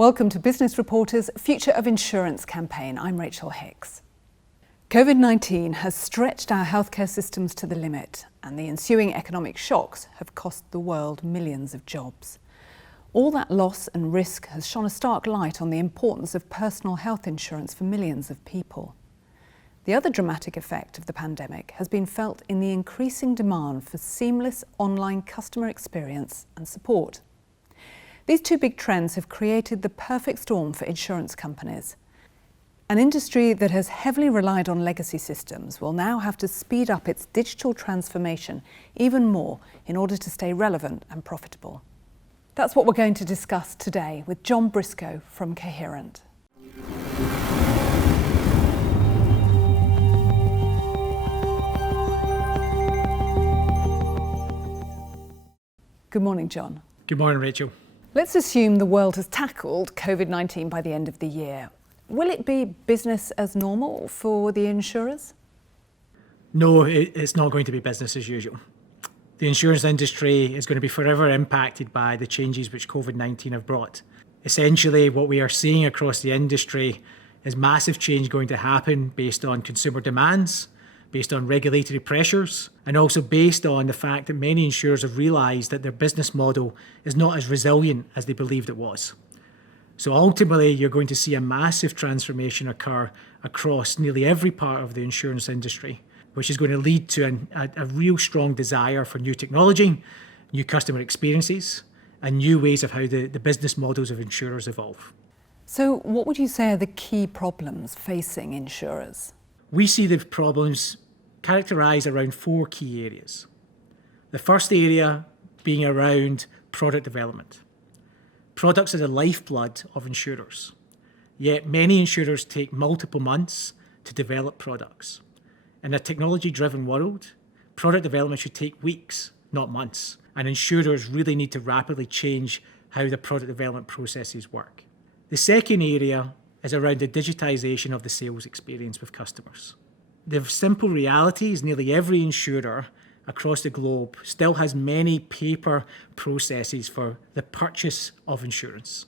Welcome to Business Reporter's Future of Insurance campaign. I'm Rachel Hicks. COVID-19 has stretched our healthcare systems to the limit, and the ensuing economic shocks have cost the world millions of jobs. All that loss and risk has shone a stark light on the importance of personal health insurance for millions of people. The other dramatic effect of the pandemic has been felt in the increasing demand for seamless online customer experience and support. These two big trends have created the perfect storm for insurance companies. An industry that has heavily relied on legacy systems will now have to speed up its digital transformation even more in order to stay relevant and profitable. That's what we're going to discuss today with John Briscoe from Coherent. Good morning, John. Good morning, Rachel. Let's assume the world has tackled COVID-19 by the end of the year. Will it be business as normal for the insurers? No, it's not going to be business as usual. The insurance industry is going to be forever impacted by the changes which COVID-19 have brought. Essentially, what we are seeing across the industry is massive change going to happen based on consumer demands, based on regulatory pressures, and also based on the fact that many insurers have realised that their business model is not as resilient as they believed it was. So ultimately, you're going to see a massive transformation occur across nearly every part of the insurance industry, which is going to lead to a real strong desire for new technology, new customer experiences, and new ways of how the business models of insurers evolve. So what would you say are the key problems facing insurers? We see the problems characterised around four key areas. The first area being around product development. Products are the lifeblood of insurers, yet many insurers take multiple months to develop products. In a technology-driven world, product development should take weeks, not months, and insurers really need to rapidly change how the product development processes work. The second area is around the digitisation of the sales experience with customers. The simple reality is nearly every insurer across the globe still has many paper processes for the purchase of insurance,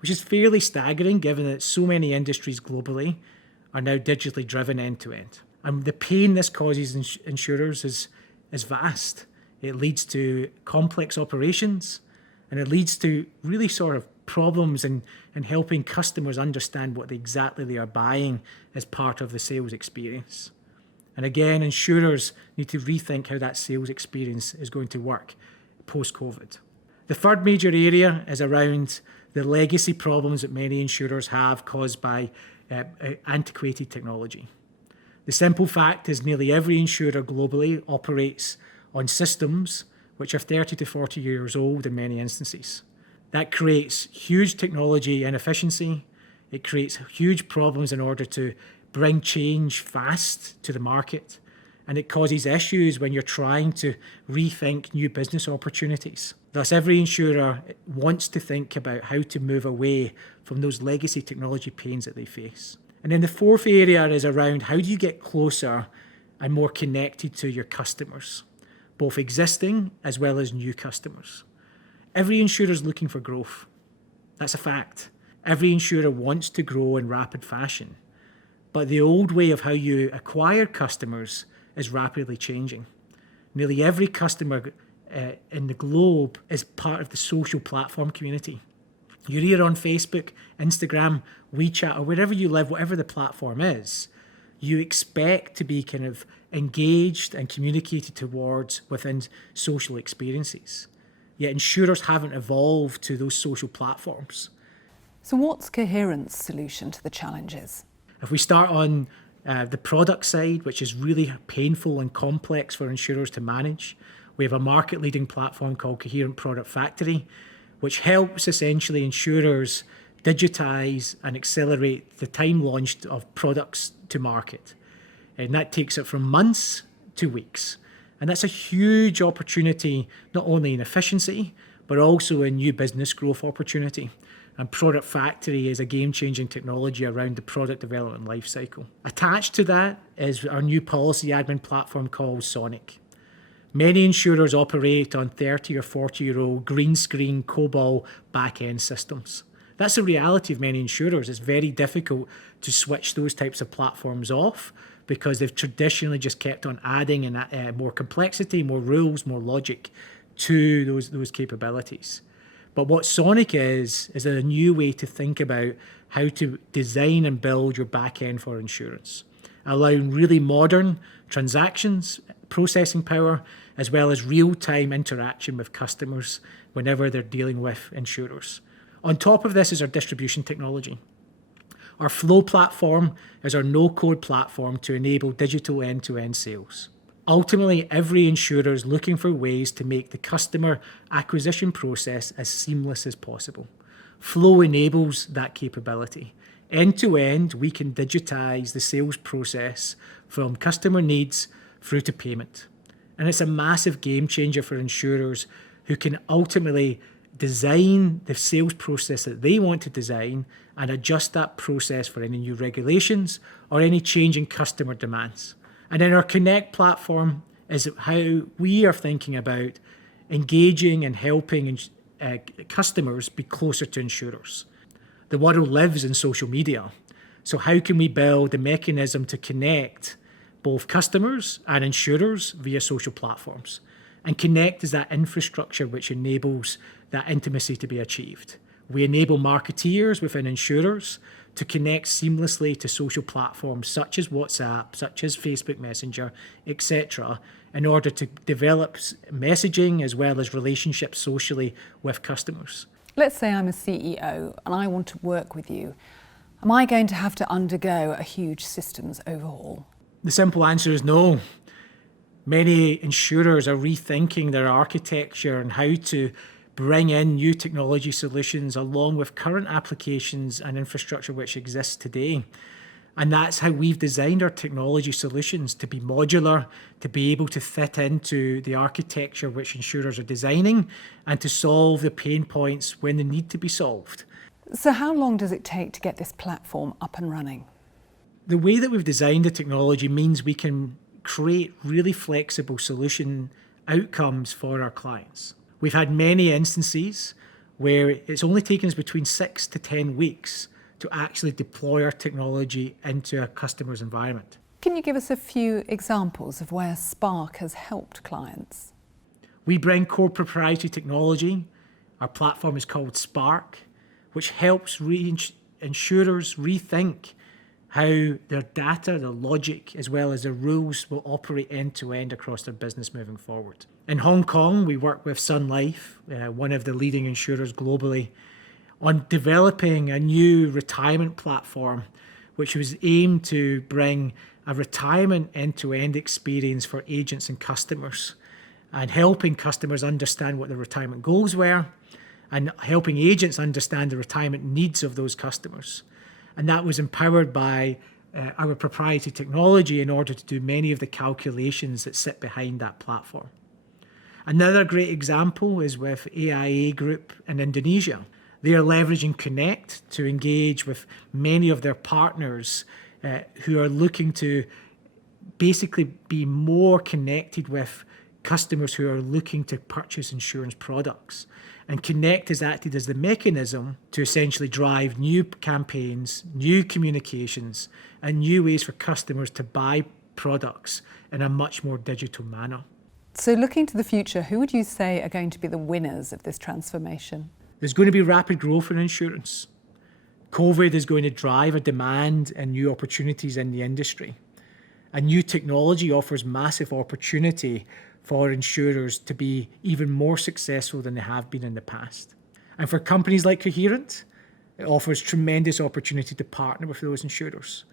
which is fairly staggering given that so many industries globally are now digitally driven end to end. And the pain this causes insurers is vast. It leads to complex operations, and it leads to really sort of problems in helping customers understand what exactly they are buying as part of the sales experience. And again, insurers need to rethink how that sales experience is going to work post-COVID. The third major area is around the legacy problems that many insurers have caused by antiquated technology. The simple fact is nearly every insurer globally operates on systems which are 30 to 40 years old in many instances. That creates huge technology inefficiency. It creates huge problems in order to bring change fast to the market. And it causes issues when you're trying to rethink new business opportunities. Thus, every insurer wants to think about how to move away from those legacy technology pains that they face. And then the fourth area is around how do you get closer and more connected to your customers, both existing as well as new customers. Every insurer is looking for growth. That's a fact. Every insurer wants to grow in rapid fashion. But the old way of how you acquire customers is rapidly changing. Nearly every customer in the globe is part of the social platform community. You're either on Facebook, Instagram, WeChat, or wherever you live, whatever the platform is, you expect to be kind of engaged and communicated towards within social experiences. Yet insurers haven't evolved to those social platforms. So what's Coherent's solution to the challenges? If we start on the product side, which is really painful and complex for insurers to manage, we have a market-leading platform called Coherent Product Factory, which helps essentially insurers digitize and accelerate the time launched of products to market. And that takes it from months to weeks. And that's a huge opportunity, not only in efficiency, but also in new business growth opportunity. And Product Factory is a game-changing technology around the product development lifecycle. Attached to that is our new policy admin platform called Sonic. Many insurers operate on 30 or 40-year-old green screen COBOL back-end systems. That's the reality of many insurers. It's very difficult to switch those types of platforms off because they've traditionally just kept on adding more complexity, more rules, more logic to those capabilities. But what Sonic is a new way to think about how to design and build your back end for insurance, allowing really modern transactions, processing power, as well as real-time interaction with customers whenever they're dealing with insurers. On top of this is our distribution technology. Our Flow platform is our no-code platform to enable digital end-to-end sales. Ultimately, every insurer is looking for ways to make the customer acquisition process as seamless as possible. Flow enables that capability. End-to-end, we can digitize the sales process from customer needs through to payment. And it's a massive game changer for insurers who can ultimately design the sales process that they want to design and adjust that process for any new regulations or any change in customer demands. And then our Connect platform is how we are thinking about engaging and helping customers be closer to insurers. The world lives in social media. So how can we build a mechanism to connect both customers and insurers via social platforms? And Connect is that infrastructure which enables that intimacy to be achieved. We enable marketeers within insurers to connect seamlessly to social platforms such as WhatsApp, such as Facebook Messenger, etc., in order to develop messaging as well as relationships socially with customers. Let's say I'm a CEO and I want to work with you. Am I going to have to undergo a huge systems overhaul? The simple answer is no. Many insurers are rethinking their architecture and how to bring in new technology solutions along with current applications and infrastructure which exists today. And that's how we've designed our technology solutions to be modular, to be able to fit into the architecture which insurers are designing and to solve the pain points when they need to be solved. So how long does it take to get this platform up and running? The way that we've designed the technology means we can create really flexible solution outcomes for our clients. We've had many instances where it's only taken us between 6 to 10 weeks to actually deploy our technology into a customer's environment. Can you give us a few examples of where Spark has helped clients? We bring core proprietary technology. Our platform is called Spark, which helps insurers rethink how their data, their logic, as well as their rules will operate end-to-end across their business moving forward. In Hong Kong, we work with Sun Life, one of the leading insurers globally, on developing a new retirement platform, which was aimed to bring a retirement end-to-end experience for agents and customers, and helping customers understand what their retirement goals were, and helping agents understand the retirement needs of those customers. And that was empowered by our proprietary technology in order to do many of the calculations that sit behind that platform. Another great example is with AIA Group in Indonesia. They are leveraging Connect to engage with many of their partners who are looking to basically be more connected with customers who are looking to purchase insurance products. And Connect has acted as the mechanism to essentially drive new campaigns, new communications, and new ways for customers to buy products in a much more digital manner. So looking to the future, who would you say are going to be the winners of this transformation? There's going to be rapid growth in insurance. COVID is going to drive a demand and new opportunities in the industry. And new technology offers massive opportunity for insurers to be even more successful than they have been in the past. And for companies like Coherent, it offers tremendous opportunity to partner with those insurers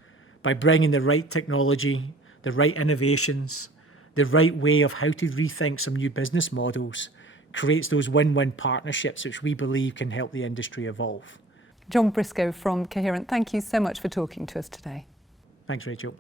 by bringing the right technology, the right innovations, the right way of how to rethink some new business models, creates those win-win partnerships which we believe can help the industry evolve. John Briscoe from Coherent, thank you so much for talking to us today. Thanks, Rachel.